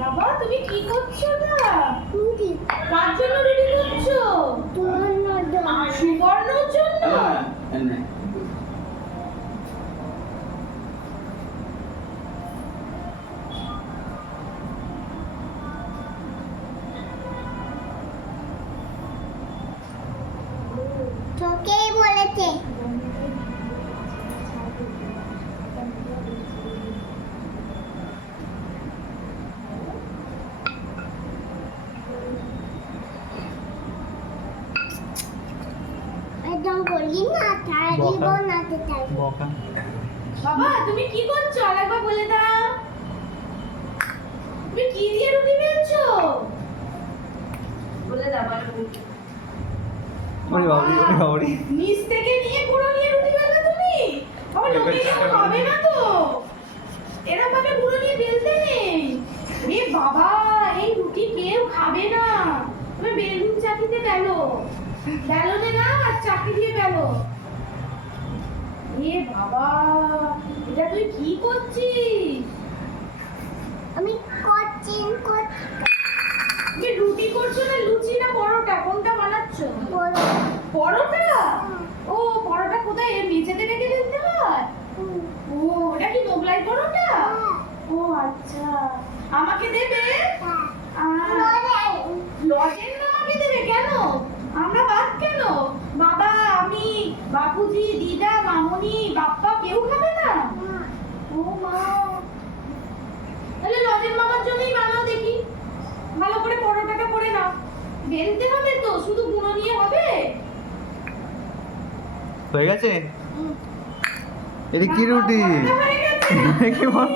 বাবা তুমি কি করছো না? রুটি। কার জন্য রুটি করছো? সুবর্ণর জন্য। তোকেই বলেছে। একদম বলি না, তারা দিব না তাই। বাবা তুমি কি করছো? আরেকবার বলে দাও। তুমি কি দিয়ে রুটি বেলছো? বলে দাও বলো। ওরে বাবা ওরে বাবা রে। নিচ থেকে নিয়ে পুরো নিয়ে রুটি বেললে তুমি? বাবা লোকে কেউ খাবে না তো। এরকম ভাবে পুরো নিয়ে বেলতে নেই। এ বাবা এই রুটি কেউ খাবে না। তুমি বেলুন চাকিতে বেলো। বেলনে না আর চাকি দিয়ে বেলো। এ বাবা এটা তুই কি করছিস? আমি করছি। তুমি রুটি করছো না লুচি না পরোটা কোনটা বানাচ্ছো? পরোটা? ও পরোটা কোথায় এর মেঝেতে রেখে দিতে হয়? ও ওটা কি মোগলাই পরোটা? ও আচ্ছা আমাকে দেবে? লজেন আমাকে দেবে কেন? আমরা বাদ কেন? বাবা আমি বাপুজি দিদা মামুনি বাপ্পা কেউ খাবে না? ও মা তাহলে লজেন মামার জন্যই বানাও দেখি। ভালো করে পরোটাটা করে নাও। বেলতে হবে তো শুধু গুঁড়ো নিয়ে হবে? হয়ে গেছে? এটা কি রুটি? পরোটা হয়ে গেছে। কি বল?